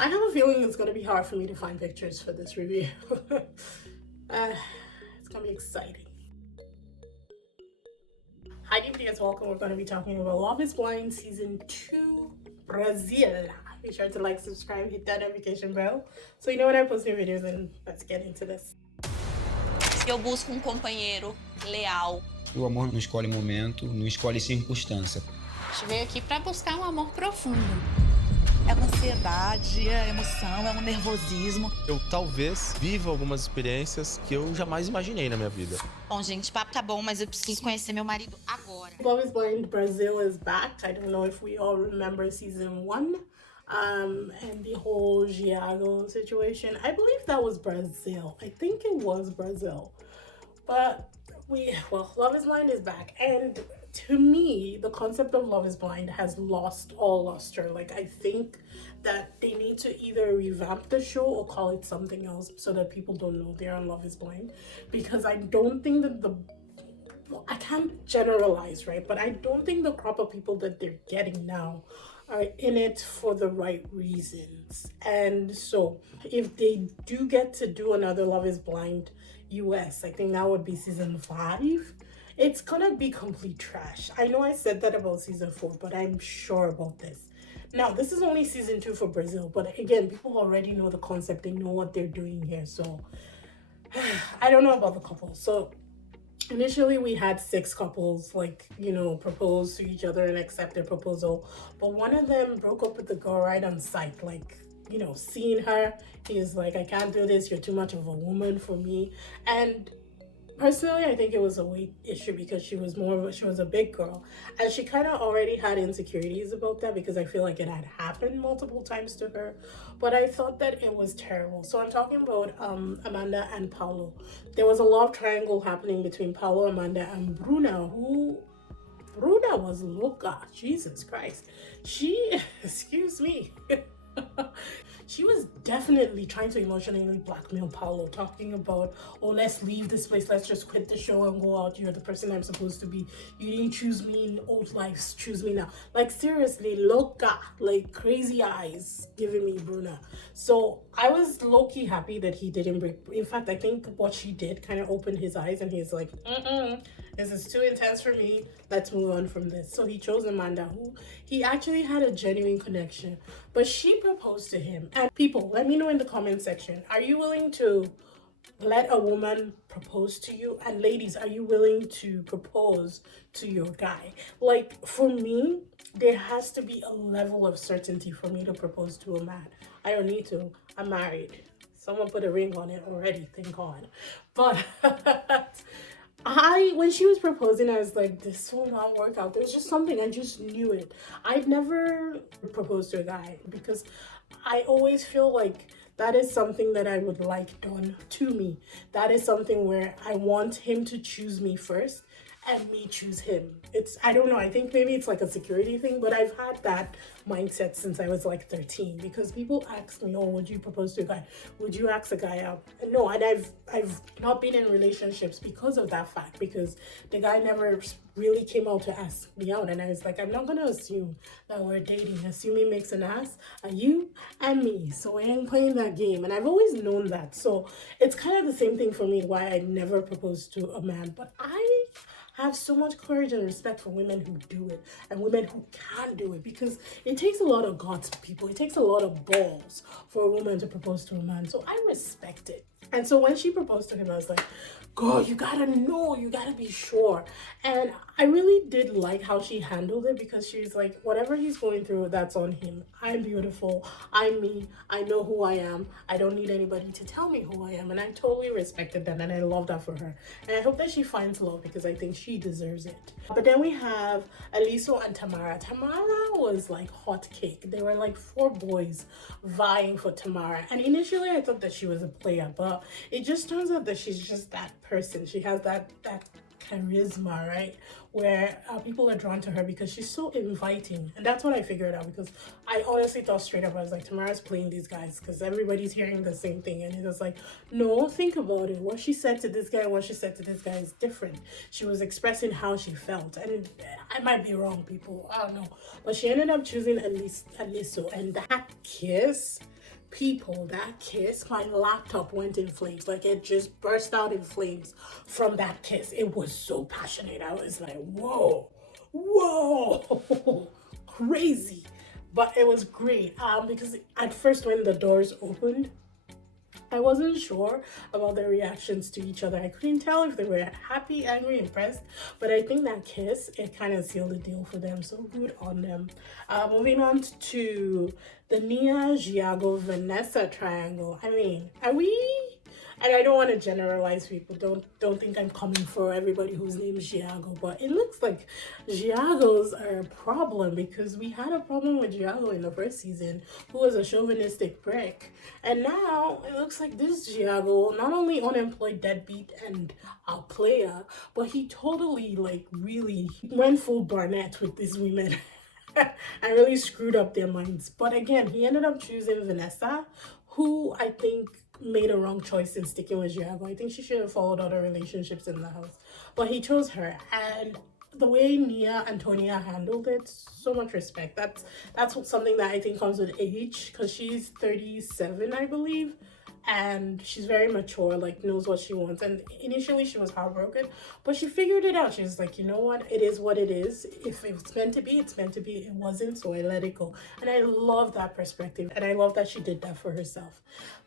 I have a feeling it's going to be hard for me to find pictures for this review. It's going to be exciting. Hi DBS, welcome. We're going to be talking about Love is Blind Season 2 Brazil. Be sure to like, subscribe, hit that notification bell so you know when I post new videos, and let's get into this. Eu busco companheiro leal. O amor não escolhe momento, não escolhe circunstância. A gente veio aqui para buscar um amor profundo. É uma ansiedade, é emoção, é um nervosismo. Eu talvez viva algumas experiências que eu jamais imaginei na minha vida. Bom, gente, o papo tá bom, mas eu preciso conhecer meu marido agora. Love is Blind Brazil is back. I don't know if we all remember season 1 and the whole Giago situation. I believe that was Brazil. I think it was Brazil. But Love is Blind is back, and to me the concept of Love is Blind has lost all luster. Like, I think that they need to either revamp the show or call it something else so that people don't know they're on Love is Blind, because I don't think that I can't generalize, right, but I don't think the crop of people that they're getting now are in it for the right reasons. And so if they do get to do another Love is Blind US, I think that would be season 5. It's gonna be complete trash. I know I said that about season 4, but I'm sure about this. Now, this is only season 2 for Brazil, but again, people already know the concept. They know what they're doing here. So I don't know about the couple. So initially we had 6 couples, like, you know, propose to each other and accept their proposal, but one of them broke up with the girl right on sight. Like, you know, seeing her, he's like, I can't do this, you're too much of a woman for me. And personally, I think it was a weight issue, because she was a big girl, and she kind of already had insecurities about that, because I feel like it had happened multiple times to her. But I thought that it was terrible. So I'm talking about Amanda and Paulo. There was a love triangle happening between Paulo, Amanda, and Bruna was loca. Jesus Christ. She, excuse me. She was definitely trying to emotionally blackmail Paulo, talking about, oh, let's leave this place, let's just quit the show and go out. You're the person I'm supposed to be. You didn't choose me in old lives, choose me now. Like, seriously, loca, like crazy eyes giving me Bruna. So I was low-key happy that he didn't break. In fact, I think what she did kind of opened his eyes, and he's like, this is too intense for me. Let's move on from this. So he chose Amanda, who he actually had a genuine connection. But she proposed to him. And people, let me know in the comment section, are you willing to let a woman propose to you? And ladies, are you willing to propose to your guy? Like, for me, there has to be a level of certainty for me to propose to a man. I don't need to. I'm married. Someone put a ring on it already, thank God. But when she was proposing, I was like, this will not work out. There's just something, I just knew it. I'd never proposed to a guy, because I always feel like that is something that I would like done to me. That is something where I want him to choose me first and me choose him. I don't know, I think maybe it's like a security thing, but I've had that mindset since I was like 13, because people ask me, oh, would you propose to a guy? Would you ask a guy out? No, and I've not been in relationships because of that fact, because the guy never really came out to ask me out, and I was like, I'm not gonna assume that we're dating. Assuming makes an ass, are you and me, so I ain't playing that game. And I've always known that. So it's kind of the same thing for me, why I never proposed to a man. But I have so much courage and respect for women who do it, and women who can do it, because it takes a lot of guts, people. It takes a lot of balls for a woman to propose to a man. So I respect it. And so when she proposed to him, I was like, girl, you gotta know, you gotta be sure. And I really did like how she handled it, because she's like, whatever he's going through, that's on him. I'm beautiful, I'm me, I know who I am, I don't need anybody to tell me who I am. And I totally respected that, and I love that for her. And I hope that she finds love, because I think she deserves it. But then we have Aliso and Tamara. Tamara was like hot cake. There were like 4 boys vying for Tamara, and initially I thought that she was a player, but it just turns out that she's just that person. She has that charisma, right, where people are drawn to her because she's so inviting. And that's what I figured out, because I honestly thought straight up, I was like, Tamara's playing these guys because everybody's hearing the same thing. And it was like, no, think about it. What she said to this guy and what she said to this guy is different. She was expressing how she felt, and I might be wrong, people, I don't know, but she ended up choosing Aliso, and that kiss, People, that kiss, my laptop went in flames. Like, it just burst out in flames from that kiss. It was so passionate. I was like, whoa, whoa, crazy. But it was great, because at first when the doors opened, I wasn't sure about their reactions to each other. I couldn't tell if they were happy, angry, impressed, but I think that kiss, it kind of sealed the deal for them. So good on them. Moving on to the Nia, Giago, Vanessa triangle. I mean, are we... And I don't want to generalize people. Don't think I'm coming for everybody whose name is Giago, but it looks like Giagos are a problem, because we had a problem with Giago in the first season, who was a chauvinistic prick. And now it looks like this Giago, not only unemployed deadbeat and a player, but he totally, like, really went full Barnett with these women. I really screwed up their minds. But again, he ended up choosing Vanessa, who I think made a wrong choice in sticking with Giago. I think she should have followed other relationships in the house. But he chose her. And the way Nia Antonia handled it, so much respect. That's something that I think comes with age, because she's 37, I believe. And she's very mature, like, knows what she wants. And initially she was heartbroken, but she figured it out. She's like, you know what, it is what it is. If it's meant to be, it's meant to be. It wasn't, so I let it go. And I love that perspective, and I love that she did that for herself.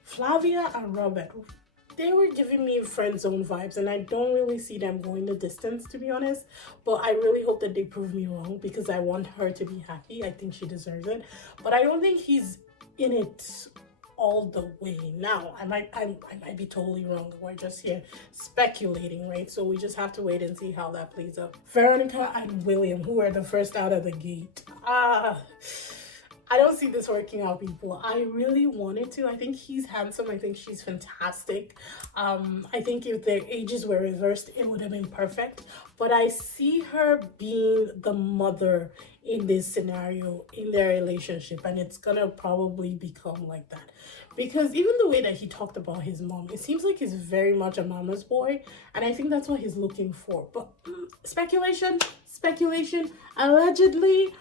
Flavia and Robert, they were giving me friend zone vibes, and I don't really see them going the distance, to be honest. But I really hope that they prove me wrong, because I want her to be happy. I think she deserves it. But I don't think he's in it all the way. Now, I might be totally wrong. We're just here speculating, right? So we just have to wait and see how that plays out. Veronica and William, who are the first out of the gate. I don't see this working out, people. I really wanted to. I think he's handsome. I think she's fantastic. I think if their ages were reversed, it would have been perfect. But I see her being the mother in this scenario, in their relationship, and it's gonna probably become like that. Because even the way that he talked about his mom, it seems like he's very much a mama's boy, and I think that's what he's looking for. But speculation, allegedly,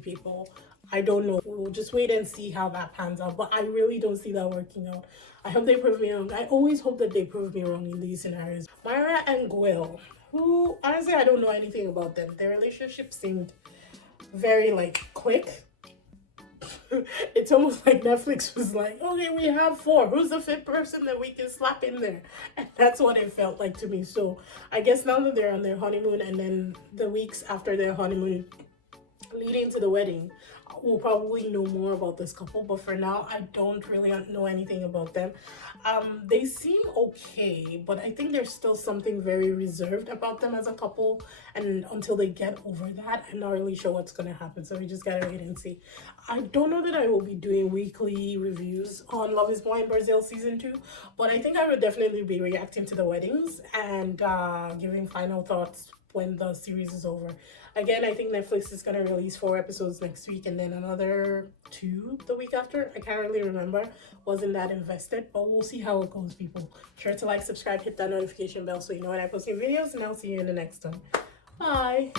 people. I don't know. We'll just wait and see how that pans out. But I really don't see that working out. I hope they prove me wrong. I always hope that they prove me wrong in these scenarios. Myra and Gwen, who, honestly, I don't know anything about them. Their relationship seemed very, like, quick. It's almost like Netflix was like, okay, we have 4. Who's the 5th person that we can slap in there? And that's what it felt like to me. So I guess now that they're on their honeymoon, and then the weeks after their honeymoon leading to the wedding, we'll probably know more about this couple. But for now, I don't really know anything about them. They seem okay, but I think there's still something very reserved about them as a couple, and until they get over that, I'm not really sure what's gonna happen. So we just gotta wait and see. I don't know that I will be doing weekly reviews on Love is Blind Brazil season 2, but I think I would definitely be reacting to the weddings and giving final thoughts when the series is over. Again, I think Netflix is going to release 4 episodes next week, and then another 2 the week after. I can't really remember. Wasn't that invested, but we'll see how it goes, people. Sure to like, subscribe, hit that notification bell so you know when I post new videos, and I'll see you in the next one. Bye!